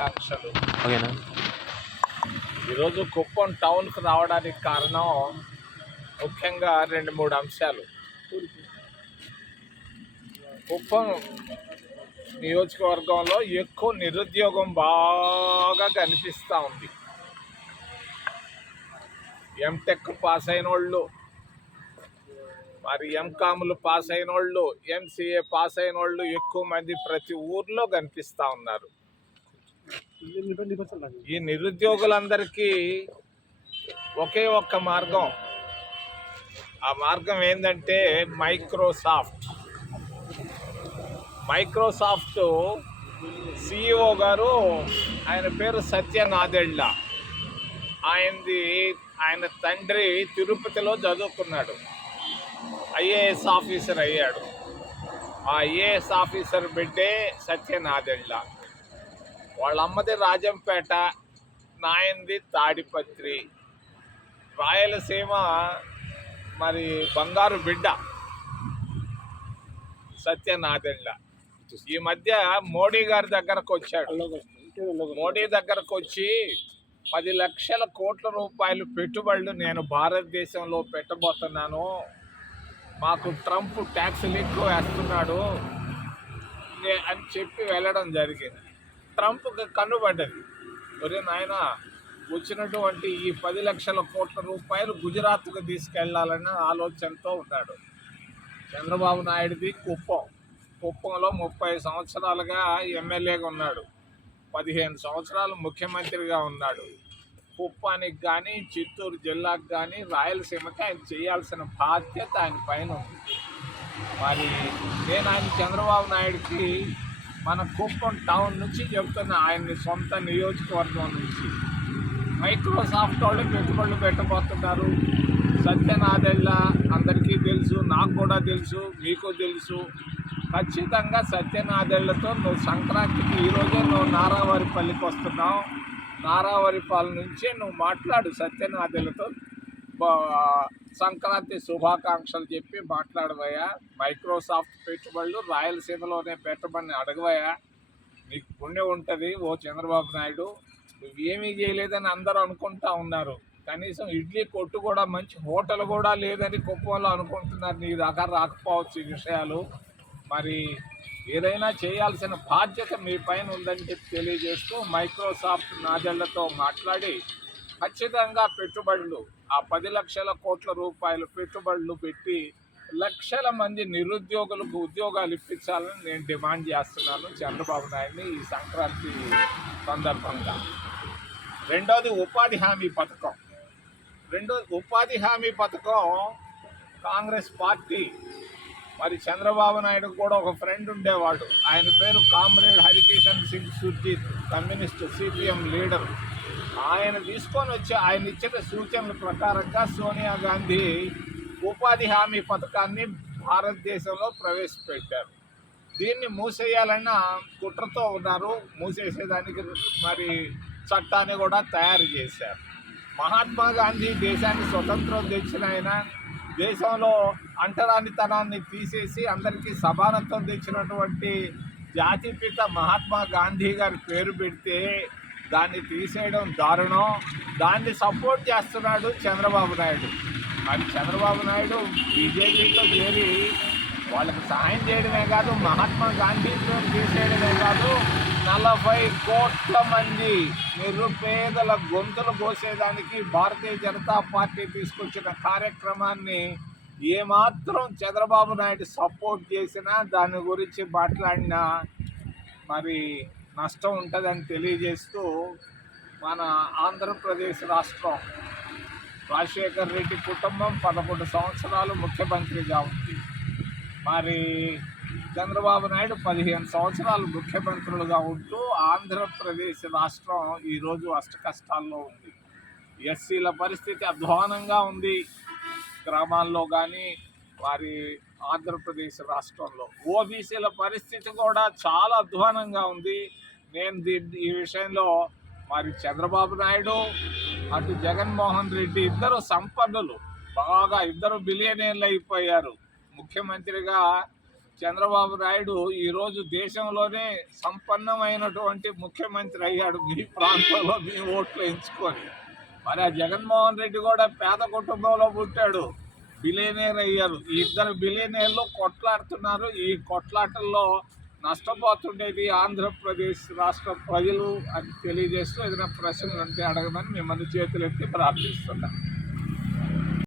శుభాకాంక్షలు. ఓకేనా? ఈరోజు కుప్పం టౌన్కు రావడానికి కారణం ముఖ్యంగా 2-3 అంశాలు. కుప్పం నియోజకవర్గంలో ఎక్కువ నిరుద్యోగం బాగా కనిపిస్తూ ఉంది. ఎంటెక్ పాస్ అయిన వాళ్ళు, మరి ఎంకామ్లు పాస్ అయిన వాళ్ళు, ఎంసీఏ పాస్ అయిన వాళ్ళు ఎక్కువ మంది ప్రతి ఊర్లో కనిపిస్తూ ఉన్నారు. ఈ నిరుద్యోగులందరికీ ఒకే ఒక్క మార్గం. ఆ మార్గం ఏంటంటే మైక్రోసాఫ్ట్ సిఇఓ గారు, ఆయన పేరు సత్యనాదెళ్ళ. ఆయన తండ్రి తిరుపతిలో చదువుకున్నాడు, ఐఏఎస్ ఆఫీసర్ అయ్యాడు. ఆ ఐఏఎస్ ఆఫీసర్ బిడ్డే సత్యనాదెళ్ళ. వాళ్ళ అమ్మది రాజంపేట, నాయనది తాడిపత్రి. రాయలసీమ మరి బంగారు బిడ్డ సత్యనాదెళ్ళ. ఈ మధ్య మోడీ గారి దగ్గరకు వచ్చాడు. మోడీ దగ్గరకు వచ్చి 10 లక్షల కోట్ల రూపాయలు పెట్టుబడులు నేను భారతదేశంలో పెట్టబోతున్నాను, మాకు ట్రంప్ ట్యాక్సులు ఎక్కువ వేస్తున్నాడు అని చెప్పి వెళ్ళడం జరిగింది. ట్రంప్కి కన్నుబడ్డది. ఒరే నాయన, వచ్చినటువంటి ఈ 10 లక్షల కోట్ల రూపాయలు గుజరాత్కు తీసుకెళ్లాలన్న ఆలోచనతో ఉన్నాడు. చంద్రబాబు నాయుడుది కుప్పంలో 30 సంవత్సరాలుగా ఎమ్మెల్యేగా ఉన్నాడు, 15 సంవత్సరాలు ముఖ్యమంత్రిగా ఉన్నాడు. కుప్పానికి కానీ, చిత్తూరు జిల్లాకు కానీ, రాయలసీమకి ఆయన చేయాల్సిన బాధ్యత ఆయన పైన ఉంది. మరి నేను చంద్రబాబు నాయుడికి మన కుప్పం టౌన్ నుంచి చెప్తున్నా, ఆయన్ని సొంత నియోజకవర్గం నుంచి మైక్రోసాఫ్ట్ వాళ్ళు పెట్టుబడులు పెట్టబోతున్నారు. సత్యనాదెళ్ళ అందరికీ తెలుసు, నాకు కూడా తెలుసు, మీకు తెలుసు. ఖచ్చితంగా సత్యనాదెళ్ళతో నువ్వు సంక్రాంతికి ఈరోజే నువ్వు నారావారిపల్లికి వస్తున్నావు. నారావారిపల్లి నుంచే నువ్వు మాట్లాడు సత్యనాదెళ్ళతో, సంక్రాంతి శుభాకాంక్షలు చెప్పి మాట్లాడవయ్యా. మైక్రోసాఫ్ట్ పెట్టుబడులు రాయలసీమలోనే పెట్టమని అడగవయ్యా, నీకు పుణ్యం ఉంటుంది. ఓ చంద్రబాబు నాయుడు, నువ్వేమీ చేయలేదని అందరూ అనుకుంటా ఉన్నారు. కనీసం ఇడ్లీ కొట్టు కూడా, మంచి హోటల్ కూడా లేదని కుప్పంలో అనుకుంటున్నారు. నీ దాకా రాకపోవచ్చు ఈ విషయాలు. మరి ఏదైనా చేయాల్సిన బాధ్యత మీ పైన ఉందని చెప్పి తెలియజేస్తూ మైక్రోసాఫ్ట్ నాదెళ్లతో మాట్లాడి ఖచ్చితంగా పెట్టుబడులు, ఆ 10 లక్షల కోట్ల రూపాయలు పెట్టుబడులు పెట్టి లక్షల మంది నిరుద్యోగులకు ఉద్యోగాలు ఇప్పించాలని నేను డిమాండ్ చేస్తున్నాను చంద్రబాబు నాయుడిని ఈ సంక్రాంతి సందర్భంగా. రెండోది ఉపాధి హామీ పథకం కాంగ్రెస్ పార్టీ, మరి చంద్రబాబు నాయుడు కూడా ఒక ఫ్రెండ్ ఉండేవాడు, ఆయన పేరు comrade Harikishan Singh Surjeet, communist CPM leader. ఆయన తీసుకొని వచ్చి ఆయన ఇచ్చిన సూచనల ప్రకారంగా సోనియా గాంధీ ఉపాధి హామీ పథకాన్ని భారతదేశంలో ప్రవేశపెట్టారు. దీన్ని మూసేయాలన్న కుట్రతో ఉన్నారు. మూసేసేదానికి మరి చట్టాన్ని కూడా తయారు చేశారు. మహాత్మా గాంధీ దేశాన్ని స్వతంత్రం తెచ్చిన ఆయన, దేశంలో అంటరానితనాన్ని తీసేసి అందరికీ సమానత్వం తెచ్చినటువంటి జాతిపిత మహాత్మా గాంధీ గారి పేరు పెడితే దాన్ని తీసేయడం దారుణం. దాన్ని సపోర్ట్ చేస్తున్నాడు చంద్రబాబు నాయుడు. మరి చంద్రబాబు నాయుడు బీజేపీతో చేరి వాళ్ళకి సహాయం చేయడమే కాదు, మహాత్మా గాంధీ పేరు తీసేయడమే కాదు, 40 కోట్ల మంది నిరుపేదల గొంతులు కోసేదానికి భారతీయ జనతా పార్టీ తీసుకొచ్చిన కార్యక్రమాన్ని ఏమాత్రం చంద్రబాబు నాయుడు సపోర్ట్ చేసినా, దాని గురించి మాట్లాడినా మరి నష్టం ఉంటుందని తెలియజేస్తూ, మన ఆంధ్రప్రదేశ్ రాష్ట్రం రాజశేఖర్ రెడ్డి కుటుంబం 11 సంవత్సరాలు ముఖ్యమంత్రిగా ఉంది. మరి చంద్రబాబు నాయుడు 15 సంవత్సరాలు ముఖ్యమంత్రులుగా ఉంటూ ఆంధ్రప్రదేశ్ రాష్ట్రం ఈరోజు అష్టకష్టాల్లో ఉంది. ఎస్సీల పరిస్థితి అధ్వానంగా ఉంది గ్రామాల్లో కానీ, వారి ఆంధ్రప్రదేశ్ రాష్ట్రంలో ఓబీసీల పరిస్థితి కూడా చాలా అధ్వానంగా ఉంది. నేను ఈ విషయంలో మరి చంద్రబాబు నాయుడు, అటు జగన్మోహన్ రెడ్డి ఇద్దరు సంపన్నులు, బాగా ఇద్దరు బిలియనీర్లు అయిపోయారు. ముఖ్యమంత్రిగా చంద్రబాబు నాయుడు ఈరోజు దేశంలోనే సంపన్నమైనటువంటి ముఖ్యమంత్రి అయ్యాడు మీ ప్రాంతంలో మీ ఓట్లు ఎంచుకొని. మరి ఆ జగన్మోహన్ రెడ్డి కూడా పేద కుటుంబంలో పుట్టాడు, బిలియనేర్ అయ్యారు. ఈ ఇద్దరు బిలియనేర్లు కొట్లాడుతున్నారు. ఈ కొట్లాటల్లో నష్టపోతుండేది ఆంధ్రప్రదేశ్ రాష్ట్ర ప్రజలు అని తెలియజేస్తూ ఏదైనా ప్రశ్నలు ఉంటే అడగమని మిమ్మల్ని చేతులెత్తి ప్రార్థిస్తున్నాను.